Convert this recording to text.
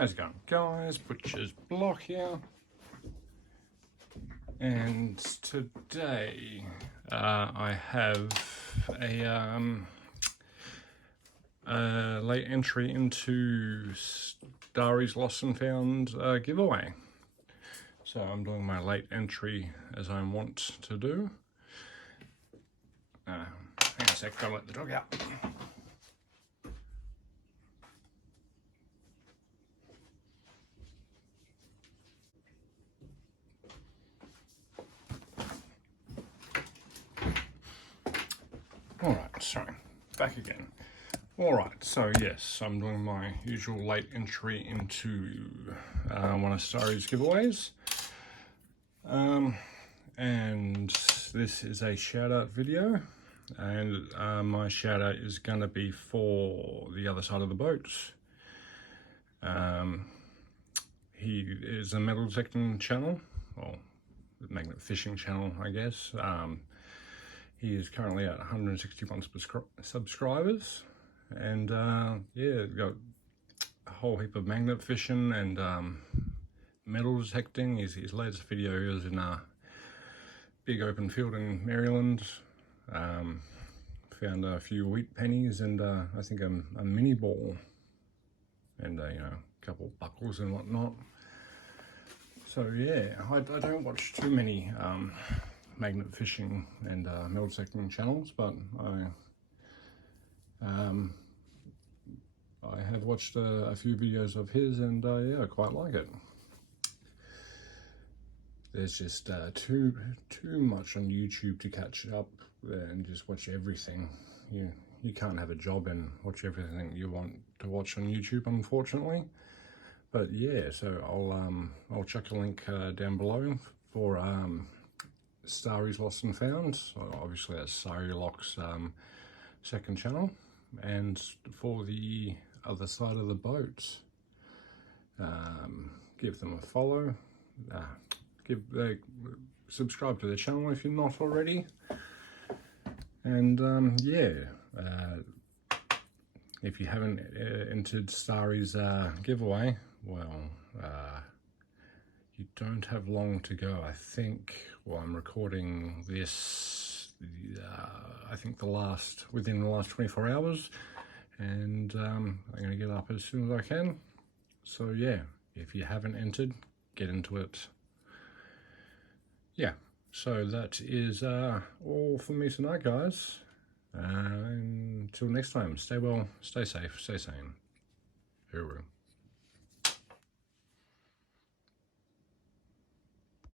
How's it going, guys? Butcher's Block here, and today I have a late entry into Starry's Lost and Found giveaway. So I'm doing my late entry as I want to do. Hang on a sec, gotta let the dog out. Alright, sorry, back again. Alright, so yes, I'm doing my usual late entry into one of Starry's giveaways. And this is a shout out video, and my shout out is going to be for the other side of the boat. He is a metal detecting channel, or magnet fishing channel, I guess. He is currently at 161 subscribers, and yeah, got a whole heap of magnet fishing and metal detecting. His latest video is in a big open field in Maryland. Found a few wheat pennies and I think a mini ball, and you know, a couple of buckles and whatnot. So yeah, I don't watch too many magnet fishing and metal detecting channels, but I have watched a few videos of his, and yeah, I quite like it. There's just too much on YouTube to catch up and just watch everything. You can't have a job and watch everything you want to watch on YouTube, unfortunately. But yeah, so I'll chuck a link down below for Starry's Lost and Found. So obviously that's Starry Lock's second channel, and for the other side of the boat, give them a follow. Subscribe to the channel if you're not already, and yeah, if you haven't entered Starry's giveaway, well, you don't have long to go. I think, well, I'm recording this I think within the last 24 hours, and I'm going to get up as soon as I can. So yeah, if you haven't entered, get into it. Yeah, so that is all for me tonight, guys. Until next time, stay well, stay safe, stay sane. Hooroo.